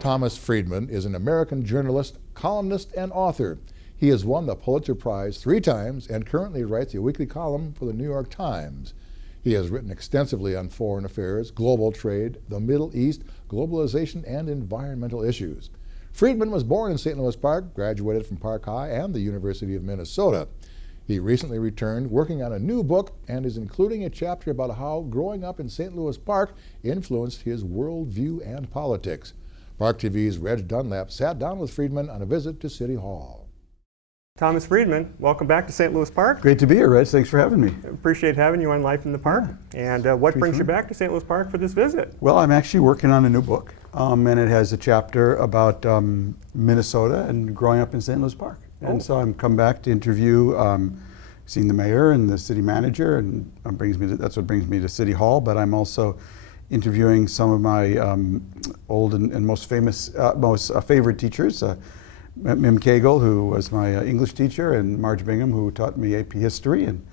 Thomas Friedman is an American journalist, columnist, and author. He has won the Pulitzer Prize 3 times and currently writes a weekly column for the New York Times. He has written extensively on foreign affairs, global trade, the Middle East, globalization, and environmental issues. Friedman was born in St. Louis Park, graduated from Park High and the University of Minnesota. He recently returned working on a new book and is including a chapter about how growing up in St. Louis Park influenced his worldview and politics. ParkTV's Dunlap sat down with Friedman on a visit to City Hall. Thomas Friedman, welcome back to St. Louis Park. Great to be here, Reg. Thanks for having me. Appreciate having you on Life in the Park. Yeah. And what brings you back to St. Louis Park for this visit? Well, I'm actually working on a new book, and it has a chapter about Minnesota and growing up in St. Louis Park. And so I'm come back to interview, seeing the mayor and the city manager, and that's what brings me to City Hall. But I'm also interviewing some of my old and most famous, favorite teachers. Mim Cagle, who was my English teacher, and Marge Bingham, who taught me AP History, and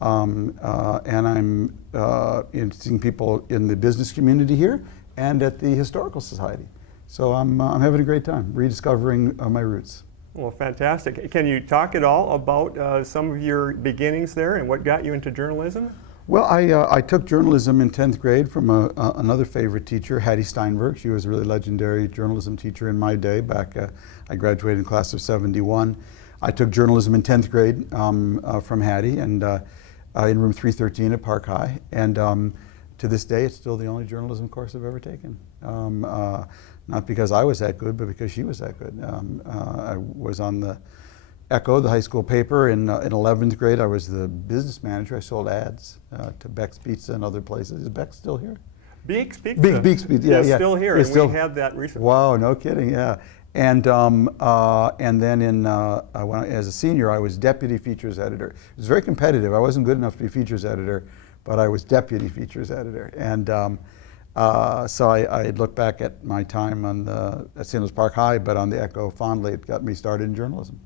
I'm seeing people in the business community here and at the Historical Society. So I'm having a great time rediscovering my roots. Well, fantastic. Can you talk at all about some of your beginnings there and what got you into journalism? Well, I took journalism in 10th grade from another favorite teacher, Hattie Steinberg. She was a really legendary journalism teacher in my day. I graduated in class of '71. I took journalism in 10th grade from Hattie, and in room 313 at Park High. And to this day, it's still the only journalism course I've ever taken. Not because I was that good, but because she was that good. I was on the Echo, the high school paper. In 11th grade, I was the business manager. I sold ads to Beck's Pizza and other places. Is Beck still here? Beek's Pizza. Beek's Pizza, yeah. It's still here, It's and still, we had that recently. Wow, no kidding, yeah. And then as a senior, I was deputy features editor. It was very competitive. I wasn't good enough to be features editor, but I was deputy features editor. And so I look back at my time at St. Louis Park High, but on the Echo fondly. It got me started in journalism.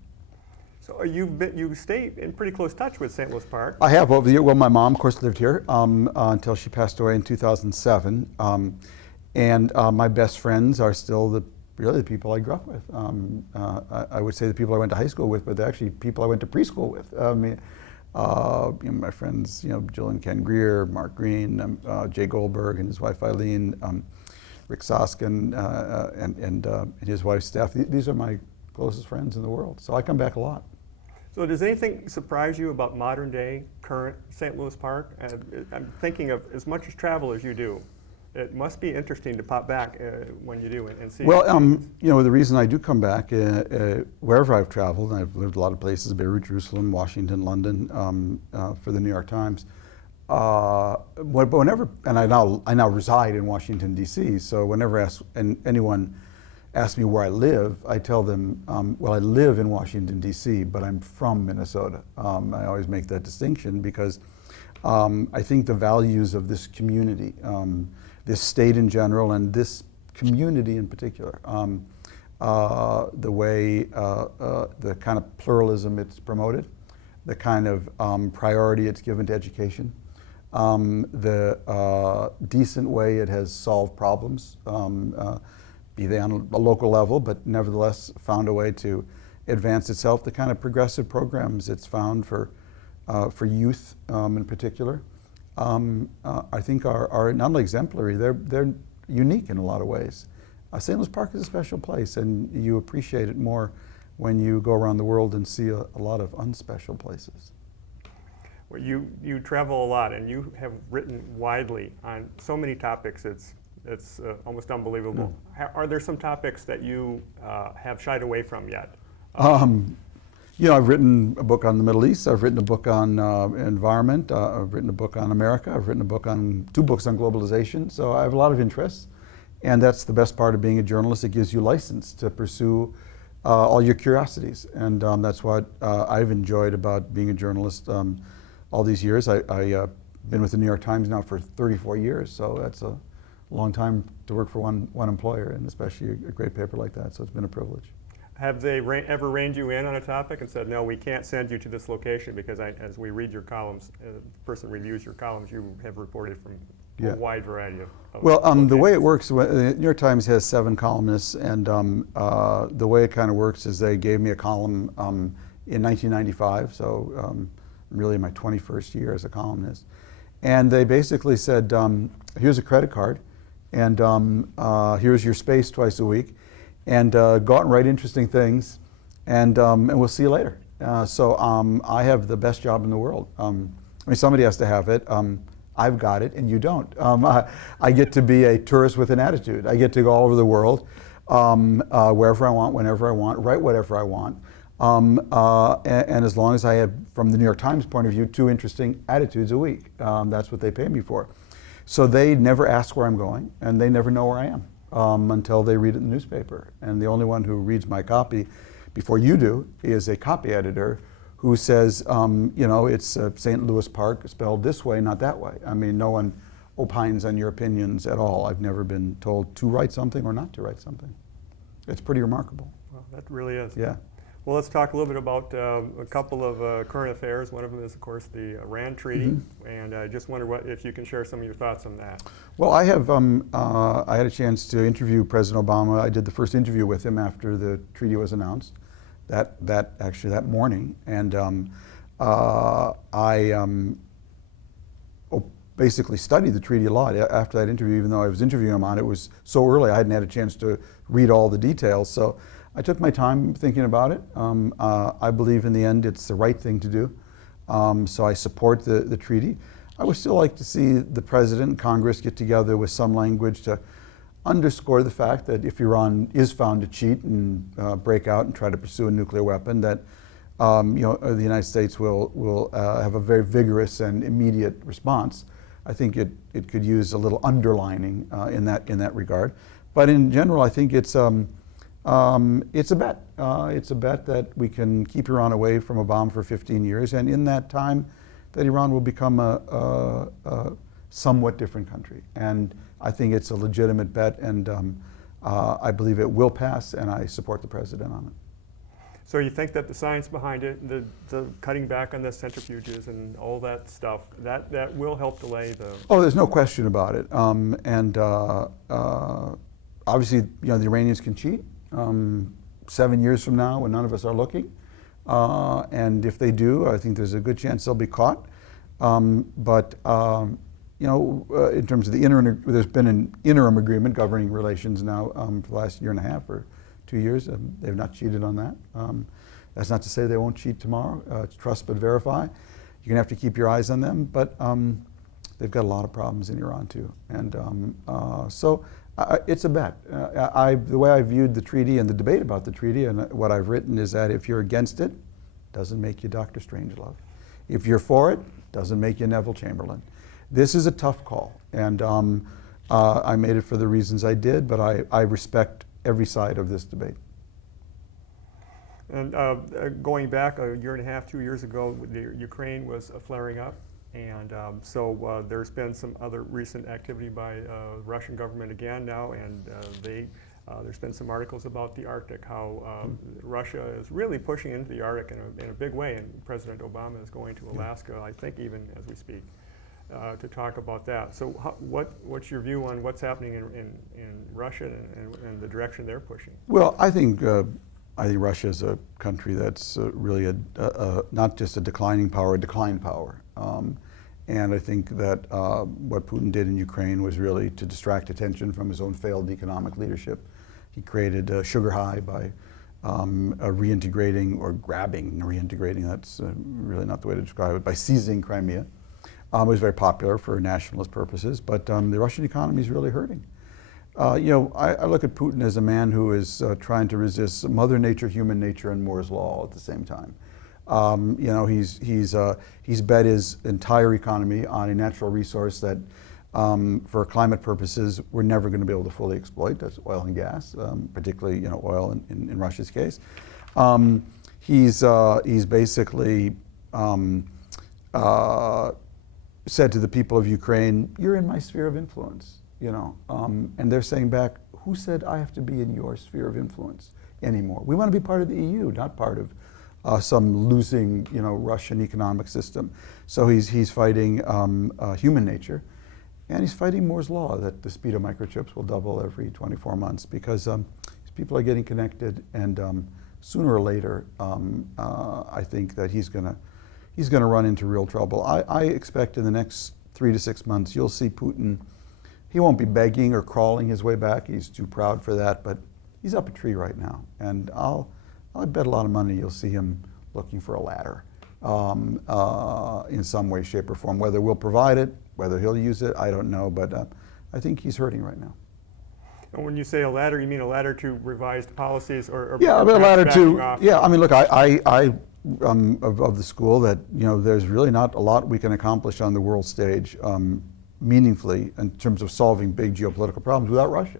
So you stay in pretty close touch with St. Louis Park. I have over the year. Well, my mom, of course, lived here until she passed away in 2007. And my best friends are still really the people I grew up with. I would say the people I went to high school with, but they're actually people I went to preschool with. My friends, Jill and Ken Greer, Mark Green, Jay Goldberg and his wife Eileen, Rick Soskin, and his wife Steph. These are my closest friends in the world. So I come back a lot. So does anything surprise you about modern day, current St. Louis Park? I'm thinking of as much as travel as you do. It must be interesting to pop back when you do and see. Well, the reason I do come back, wherever I've traveled, and I've lived a lot of places, Beirut, Jerusalem, Washington, London, for the New York Times. Whenever, and I now reside in Washington, D.C., so whenever anyone asks me where I live, I tell them, well, I live in Washington, D.C., but I'm from Minnesota. I always make that distinction because I think the values of this community, this state in general, and this community in particular, the way, the kind of pluralism it's promoted, the kind of priority it's given to education, the decent way it has solved problems, be they on a local level, but nevertheless found a way to advance itself, the kind of progressive programs it's found for youth in particular, I think are not only exemplary, they're unique in a lot of ways. St. Louis Park is a special place, and you appreciate it more when you go around the world and see a lot of unspecial places. Well, you travel a lot, and you have written widely on so many topics. It's almost unbelievable. Are there some topics that you have shied away from yet? I've written a book on the Middle East. I've written a book on environment. I've written a book on America. I've written two books on globalization. So I have a lot of interests, and that's the best part of being a journalist. It gives you license to pursue all your curiosities, and that's what I've enjoyed about being a journalist all these years. I've been with the New York Times now for 34 years, so that's a long time to work for one employer, and especially a great paper like that. So it's been a privilege. Have they ever reined you in on a topic and said, no, we can't send you to this location because as we read your columns, the person reviews your columns, you have reported from Yeah. a wide variety of Well, the way it locations. works, the New York Times has 7 columnists, and the way it kind of works is they gave me a column in 1995, so really my 21st year as a columnist. And they basically said, here's a credit card, and here's your space twice a week, and go out and write interesting things, and we'll see you later. So I have the best job in the world. I mean, somebody has to have it. I've got it, and you don't. I get to be a tourist with an attitude. I get to go all over the world, wherever I want, whenever I want, write whatever I want. And as long as I have, from the New York Times point of view, 2 interesting attitudes a week, that's what they pay me for. So they never ask where I'm going, and they never know where I am until they read it in the newspaper. And the only one who reads my copy before you do is a copy editor who says, you know, it's St. Louis Park spelled this way, not that way. I mean, no one opines on your opinions at all. I've never been told to write something or not to write something. It's pretty remarkable. Well, that really is. Yeah. Well, let's talk a little bit about a couple of current affairs. One of them is, of course, the Iran Treaty, and I just wonder if you can share some of your thoughts on that. Well, I have. I had a chance to interview President Obama. I did the first interview with him after the treaty was announced. That morning, and I basically studied the treaty a lot after that interview. Even though I was interviewing him on it, was so early I hadn't had a chance to read all the details. So I took my time thinking about it. I believe in the end it's the right thing to do. So I support the treaty. I would still like to see the President and Congress get together with some language to underscore the fact that if Iran is found to cheat and break out and try to pursue a nuclear weapon, that you know, the United States will have a very vigorous and immediate response. I think it could use a little underlining in that regard. But in general, I think it's a bet. It's a bet that we can keep Iran away from a bomb for 15 years, and in that time, that Iran will become a somewhat different country. And I think it's a legitimate bet, and I believe it will pass, and I support the President on it. So you think that the science behind it, the cutting back on the centrifuges and all that stuff, that will help delay the... Oh, there's no question about it. Obviously, you know, the Iranians can cheat 7 years from now when none of us are looking. And if they do, I think there's a good chance they'll be caught. You know, in terms of the interim, there's been an interim agreement governing relations now for the last year and a half or 2 years. They've not cheated on that. That's not to say they won't cheat tomorrow. It's trust but verify. You're gonna have to keep your eyes on them, but they've got a lot of problems in Iran too. And so it's a bet. The way I viewed the treaty and the debate about the treaty and what I've written is that if you're against it, doesn't make you Dr. Strangelove. If you're for it, doesn't make you Neville Chamberlain. This is a tough call, and I made it for the reasons I did, but I respect every side of this debate. And going back a year and a half, 2 years ago, Ukraine was flaring up, and so there's been some other recent activity by the Russian government again now, and there's been some articles about the Arctic, how Russia is really pushing into the Arctic in a big way, and President Obama is going to Alaska, I think even as we speak, to talk about that. So what's your view on what's happening in Russia and the direction they're pushing? Well, I think Russia is a country that's really not just a declining power, a declined power. And I think that what Putin did in Ukraine was really to distract attention from his own failed economic leadership. He created a sugar high by reintegrating or reintegrating, that's really not the way to describe it, by seizing Crimea. It was very popular for nationalist purposes, but the Russian economy is really hurting. You know, I look at Putin as a man who is trying to resist Mother Nature, human nature, and Moore's law at the same time. You know, he's bet his entire economy on a natural resource that, for climate purposes, we're never going to be able to fully exploit. That's oil and gas, particularly, you know, oil in Russia's case. He's basically said to the people of Ukraine, "You're in my sphere of influence," you know, and they're saying back, "Who said I have to be in your sphere of influence anymore? We want to be part of the EU, not part of some losing, you know, Russian economic system." So he's fighting human nature, And he's fighting Moore's law that the speed of microchips will double every 24 months because people are getting connected, and sooner or later, I think that he's going to run into real trouble. I expect in the next 3 to 6 months you'll see Putin. He won't be begging or crawling his way back. He's too proud for that, but he's up a tree right now, and I'll bet a lot of money you'll see him looking for a ladder in some way, shape, or form. Whether we'll provide it, whether he'll use it, I don't know, but I think he's hurting right now. And when you say a ladder, you mean a ladder to revised policies, or yeah, a ladder to off? Yeah. I mean, look, I of the school that there's really not a lot we can accomplish on the world stage meaningfully in terms of solving big geopolitical problems without Russia.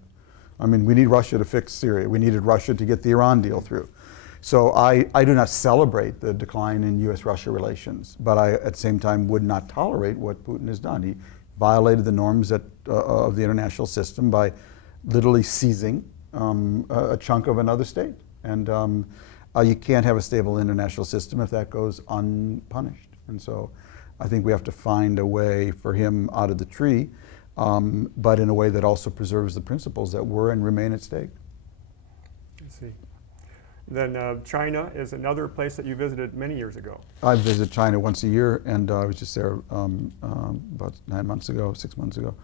I mean, we need Russia to fix Syria. We needed Russia to get the Iran deal through. So I do not celebrate the decline in U.S.-Russia relations, but I, at the same time, would not tolerate what Putin has done. He violated the norms of the international system by literally seizing a chunk of another state. And you can't have a stable international system if that goes unpunished. And so I think we have to find a way for him out of the tree, but in a way that also preserves the principles that were and remain at stake. I see. Then China is another place that you visited many years ago. I visit China once a year, and I was just there about 6 months ago.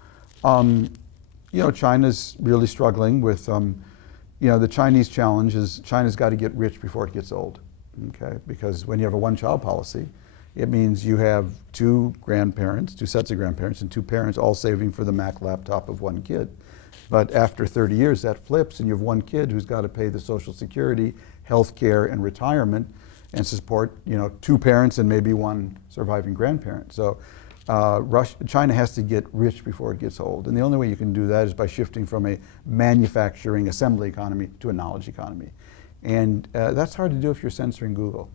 China's really struggling with, the Chinese challenge is China's got to get rich before it gets old, okay? Because when you have a one-child policy, it means you have two sets of grandparents, and two parents all saving for the Mac laptop of one kid. But after 30 years, that flips, and you have one kid who's got to pay the Social Security, health care, and retirement, and support, two parents and maybe one surviving grandparent. So China has to get rich before it gets old. And the only way you can do that is by shifting from a manufacturing assembly economy to a knowledge economy. And that's hard to do if you're censoring Google.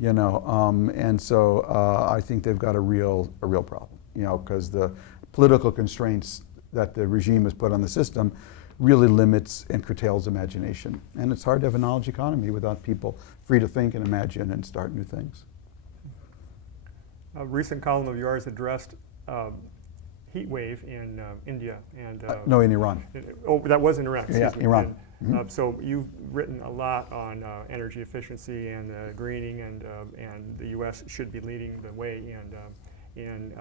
And so I think they've got a real problem, because the political constraints that the regime has put on the system really limits and curtails imagination. And it's hard to have a knowledge economy without people free to think and imagine and start new things. A recent column of yours addressed heat wave in India and no, in Iran. That was in Iran. Yeah, Iran. And, so you've written a lot on energy efficiency and greening, and the U.S. should be leading the way in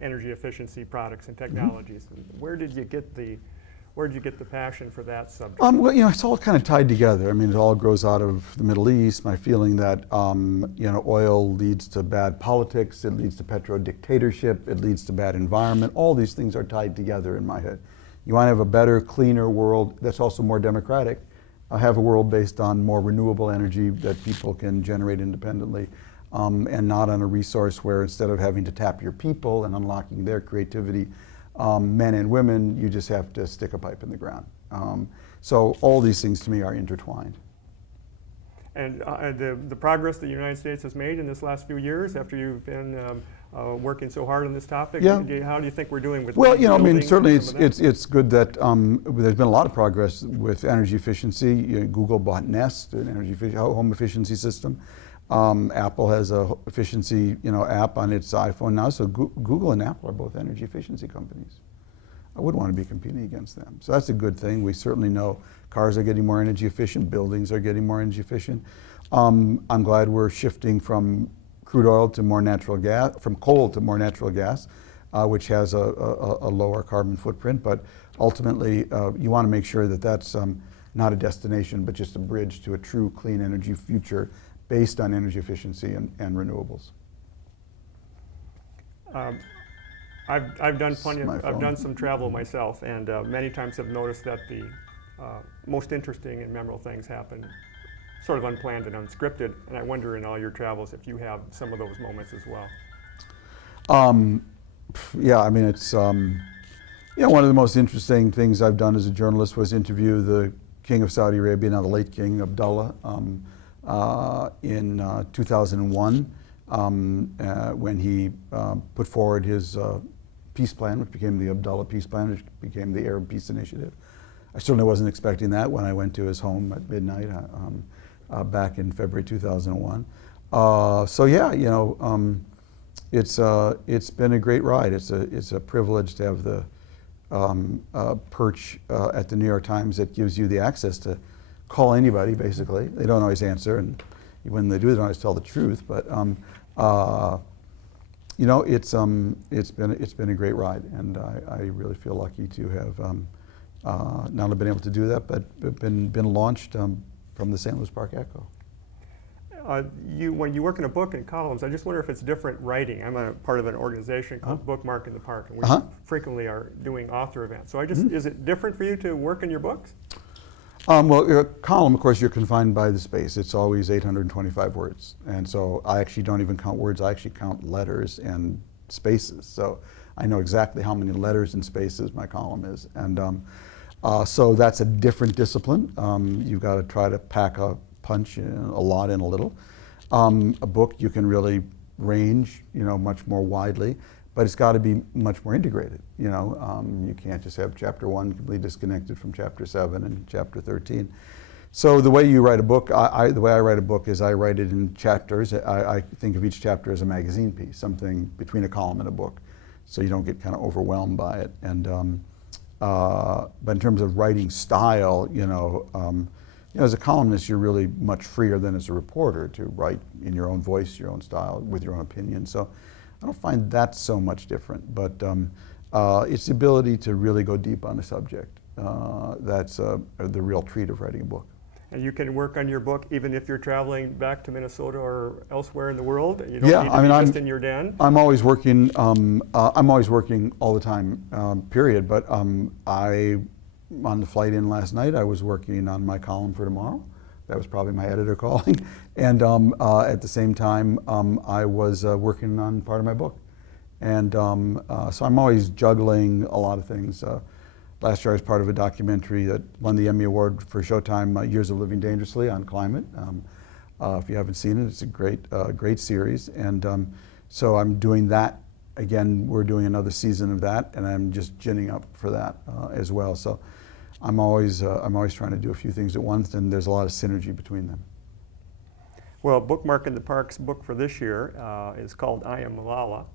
energy efficiency products and technologies. Mm-hmm. Where did you get the passion for that subject? Well, it's all kind of tied together. I mean, it all grows out of the Middle East. My feeling that oil leads to bad politics. It leads to petro-dictatorship. It leads to bad environment. All these things are tied together in my head. You want to have a better, cleaner world that's also more democratic. Have a world based on more renewable energy that people can generate independently, and not on a resource where instead of having to tap your people and unlocking their creativity, men and women, you just have to stick a pipe in the ground. So all these things to me are intertwined. And the progress the United States has made in this last few years, after you've been working so hard on this topic, how do you think we're doing with? Well, certainly it's good that there's been a lot of progress with energy efficiency. Google bought Nest, an home efficiency system. Apple has a efficiency app on its iPhone now. So Google and Apple are both energy efficiency companies. I wouldn't want to be competing against them. So that's a good thing. We certainly know cars are getting more energy efficient, buildings are getting more energy efficient. I'm glad we're shifting from crude oil to more natural gas, from coal to more natural gas, which has a lower carbon footprint. But ultimately, you want to make sure that that's not a destination, but just a bridge to a true clean energy future based on energy efficiency and renewables. I've done I've done some travel myself, and many times have noticed that the most interesting and memorable things happen sort of unplanned and unscripted. And I wonder in all your travels if you have some of those moments as well. Yeah, I mean, it's one of the most interesting things I've done as a journalist was interview the King of Saudi Arabia, now the late King Abdullah, in 2001 when he put forward his peace plan, which became the Abdullah Peace Plan, which became the Arab Peace Initiative. I certainly wasn't expecting that when I went to his home at midnight back in February 2001. So yeah, It's been a great ride. It's a privilege to have the perch at the New York Times that gives you the access to call anybody. Basically, they don't always answer, and when they do, they don't always tell the truth. But you know, it's been a great ride, and I really feel lucky to have not only been able to do that, but been launched from the St. Louis Park Echo. When you work in a book and columns, I just wonder if it's different writing. I'm a part of an organization called Bookmark in the Park, and we frequently are doing author events. So is it different for you to work in your books? Well, a column, of course, you're confined by the space. It's always 825 words. And so I actually don't even count words. I actually count letters and spaces. So I know exactly how many letters and spaces my column is. And so that's a different discipline. You've got to try to pack a punch, a lot in a little. A book you can really range, you know, much more widely, but it's got to be much more integrated. You know, you can't just have chapter 1 completely disconnected from chapter 7 and chapter 13. So the way you write a book, the way I write a book is I write it in chapters. I think of each chapter as a magazine piece, something between a column and a book, so you don't get kind of overwhelmed by it. And but in terms of writing style, you know, as a columnist, you're really much freer than as a reporter to write in your own voice, your own style, with your own opinion. So I don't find that so much different, but it's the ability to really go deep on a subject. That's the real treat of writing a book. And you can work on your book even if you're traveling back to Minnesota or elsewhere in the world? You don't Yeah, need to be just in your den? I'm always working. I'm always working all the time, period. But on the flight in last night, I was working on my column for tomorrow. That was probably my editor calling. And at the same time, I was working on part of my book. And so I'm always juggling a lot of things. Last year I was part of a documentary that won the Emmy Award for Showtime, Years of Living Dangerously, on climate. If you haven't seen it, it's a great series. And so I'm doing that. Again, we're doing another season of that, and I'm just ginning up for that as well. So I'm always trying to do a few things at once, and there's a lot of synergy between them. Well, Bookmark in the Park's book for this year is called I Am Malala.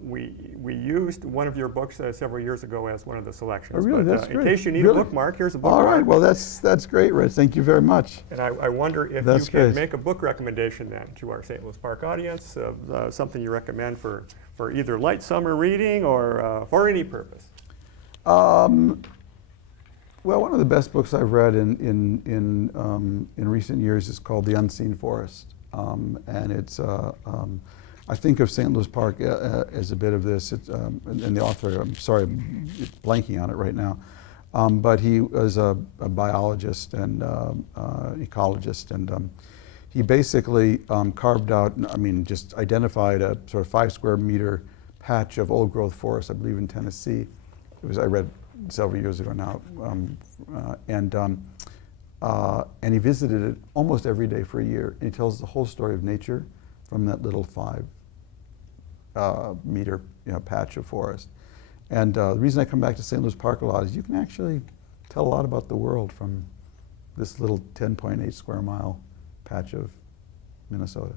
We used one of your books several years ago as one of the selections. Oh, really? But, That's great. In case you need a bookmark, here's a bookmark. All right. Well, that's great, Rich. Thank you very much. And I wonder if you can make a book recommendation then to our St. Louis Park audience, something you recommend for either light summer reading or for any purpose. Well, one of the best books I've read in recent years is called The Unseen Forest, and it's. I think of St. Louis Park as a bit of this, and the author, I'm sorry, I'm blanking on it right now, but he was a biologist and ecologist, and he basically carved out, just identified a sort of 5 square meter patch of old growth forest, I believe in Tennessee. I read several years ago now, and he visited it almost every day for a year. And he tells the whole story of nature from that little 5 meter patch of forest. And the reason I come back to St. Louis Park a lot is you can actually tell a lot about the world from this little 10.8 square mile patch of Minnesota.